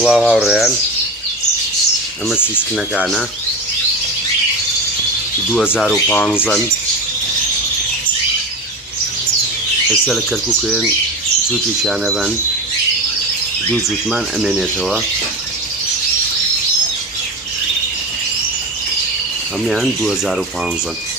سڵاو هاوڕێیان ئەمە سیسکنەکانە 2015 ئێستا لە کەرکووکێن جووتیشانە بن دوو جووتمان ئەمێنێتەوە هەمیان 2015